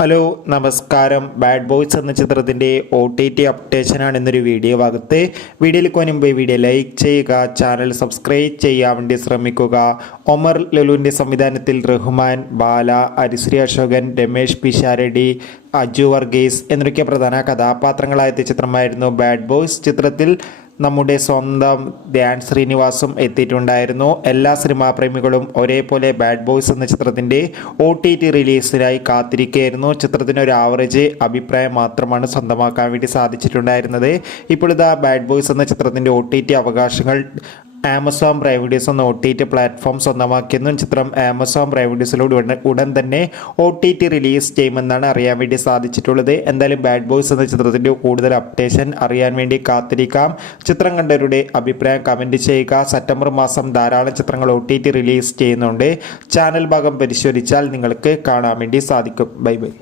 Hello നമസ്കാരം. Bad boys എന്ന ചിത്രത്തിൻ്റെ OTT അപ്ഡേഷനാണ് ഇന്നൊരു വീഡിയോ ഭാഗത്ത്. വീഡിയോയിൽ മുൻപ് വീഡിയോ ലൈക്ക് ചെയ്യുക, ചാനൽ സബ്സ്ക്രൈബ് ചെയ്യാൻ വേണ്ടി ശ്രമിക്കുക. ഒമർ ലുലുവിൻ്റെ സംവിധാനത്തിൽ റഹ്മാൻ, ബാല, ഹരിശ്രീ അശോകൻ, രമേഷ് പിഷാരടി, അജു വർഗീസ് എന്നൊക്കെ പ്രധാന കഥാപാത്രങ്ങളായ ചിത്രമായിരുന്നു ബാഡ് ബോയ്സ്. ചിത്രത്തിൽ നമ്മുടെ സ്വന്തം ധ്യാൻ ശ്രീനിവാസും എത്തിയിട്ടുണ്ടായിരുന്നു. എല്ലാ സിനിമാ പ്രേമികളും ഒരേപോലെ ബാഡ് ബോയ്സ് എന്ന ചിത്രത്തിൻ്റെ OTT റിലീസിനായി കാത്തിരിക്കുകയായിരുന്നു. ചിത്രത്തിന് ഒരു ആവറേജ് അഭിപ്രായം മാത്രമാണ് സ്വന്തമാക്കാൻ വേണ്ടി സാധിച്ചിട്ടുണ്ടായിരുന്നത്. ഇപ്പോൾ ഇതാ ബാഡ് ബോയ്സ് എന്ന ചിത്രത്തിൻ്റെ OTT അവകാശങ്ങൾ ആമസോൺ പ്രൈം വീഡിയോസ് എന്ന OTT പ്ലാറ്റ്ഫോം സ്വന്തമാക്കിയെന്നും ചിത്രം ആമസോൺ പ്രൈം വീഡിയോസിലൂടെ ഉടൻ തന്നെ OTT റിലീസ് ചെയ്യുമെന്നാണ് അറിയാൻ വേണ്ടി സാധിച്ചിട്ടുള്ളത്. എന്തായാലും ബാഡ് ബോയ്സ് എന്ന ചിത്രത്തിൻ്റെ കൂടുതൽ അപ്ഡേഷൻ അറിയാൻ വേണ്ടി കാത്തിരിക്കാം. ചിത്രം കണ്ടവരുടെ അഭിപ്രായം കമൻറ്റ് ചെയ്യുക. സെപ്റ്റംബർ മാസം ധാരാളം ചിത്രങ്ങൾ OTT റിലീസ് ചെയ്യുന്നുണ്ട്. ചാനൽ ഭാഗം പരിശോധിച്ചാൽ നിങ്ങൾക്ക് കാണാൻ വേണ്ടി സാധിക്കും. Bye bye.